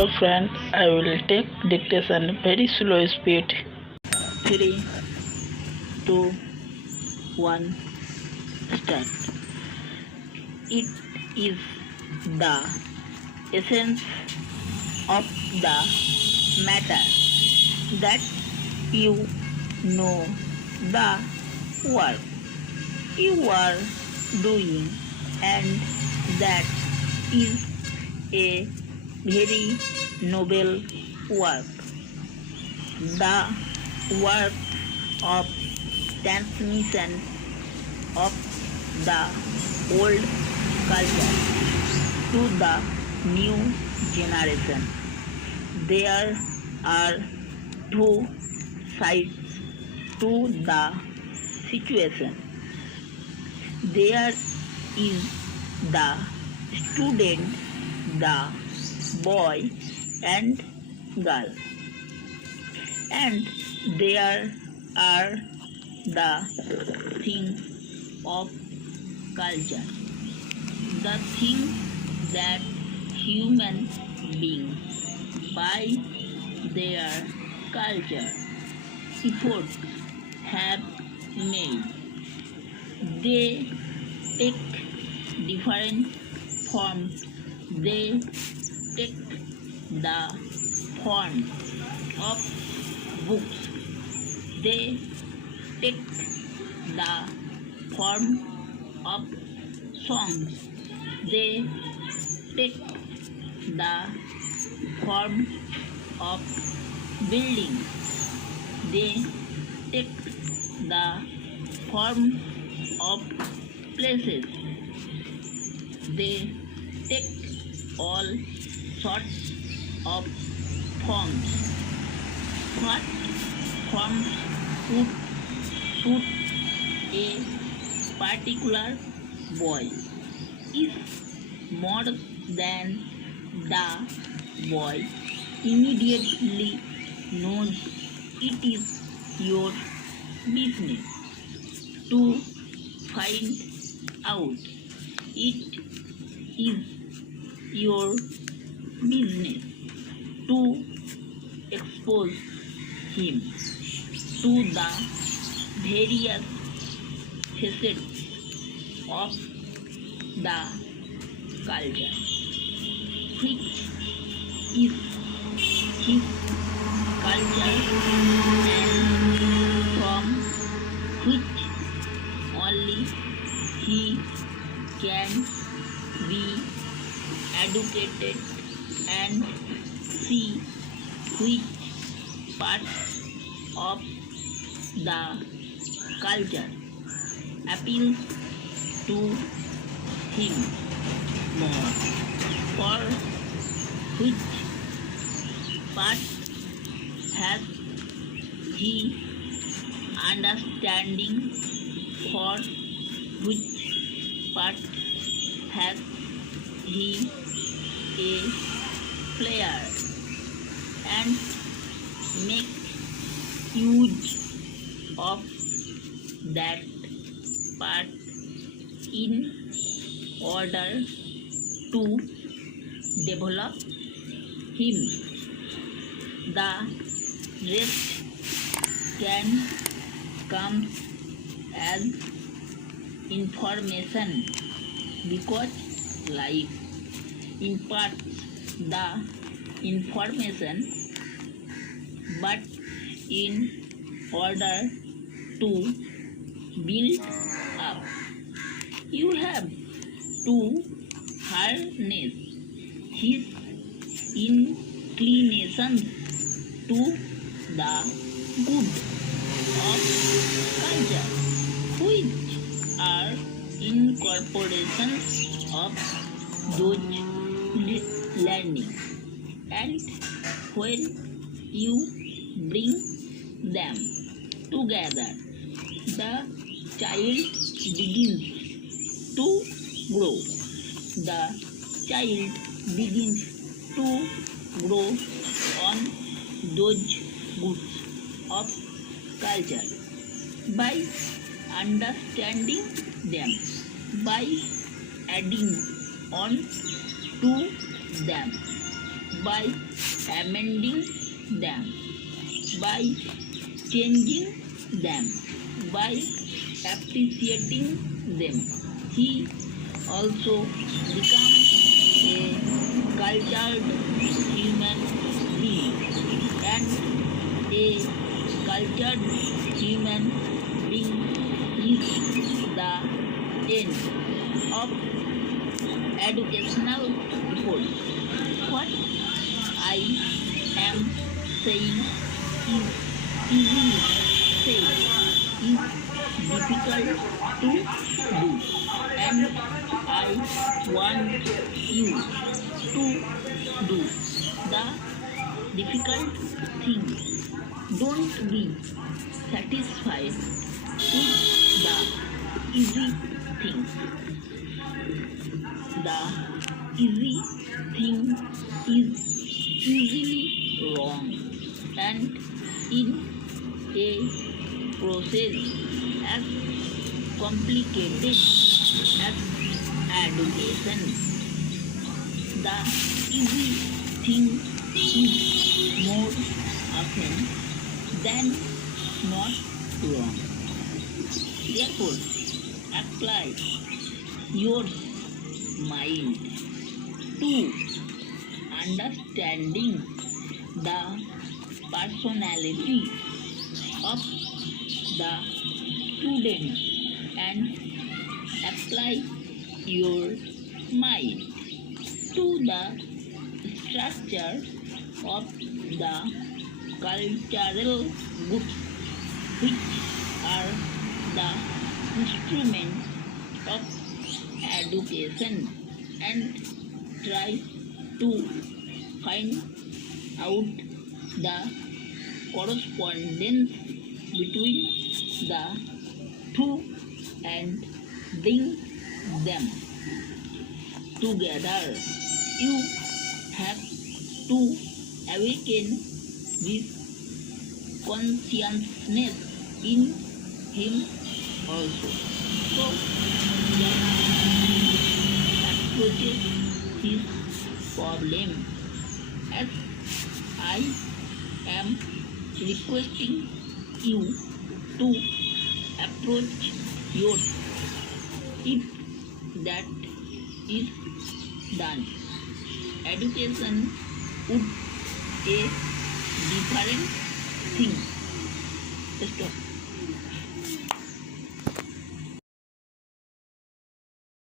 Hello friend, I will take dictation very slow speed. 3, 2, 1, start. It is the essence of the matter that you know the work you are doing, and that is a very noble work. The work of transmission of the old culture to the new generation. There are two sides to the situation. There is the student, the boy and girl, and there are the things of culture, the things that human beings by their culture efforts have made. They take different forms. They take the form of books. They take the form of songs. They take the form of buildings. They take the form of places. They take all sorts of forms. What forms would suit a particular boy is more than the boy immediately knows. It is your business to find out. It is your business to expose him to the various facets of the culture, which is his culture, and from which only he can be educated and see which parts of the culture appeals to him more, for which part has he understanding, for which part has he a flair, and make use of that part in order to develop him. The rest can come as information, because life imparts the information, but in order to build up, you have to harness his inclinations to the good of culture, which are incorporations of those learning. And when you bring them together, the child begins to grow. The child begins to grow on those goods of culture by understanding them, by adding on to them, by amending them, by changing them, by appreciating them. He also becomes a cultured human being, and a cultured human being is the end of educational effort. What I am saying is easily said, is difficult to do, and I want you to do the difficult thing. Don't be satisfied with the easy thing. The easy thing is usually wrong, and in a process as complicated as education, the easy thing is more often than not wrong. Therefore, apply your mind to understanding the personality of the student, and apply your mind to the structure of the cultural goods, which are the instruments of education, and try to find out the correspondence between the two and bring them together. You have to awaken this consciousness in him also. So just approaches his problem as I am requesting you to approach yours. If that is done, education would a different thing. Stop.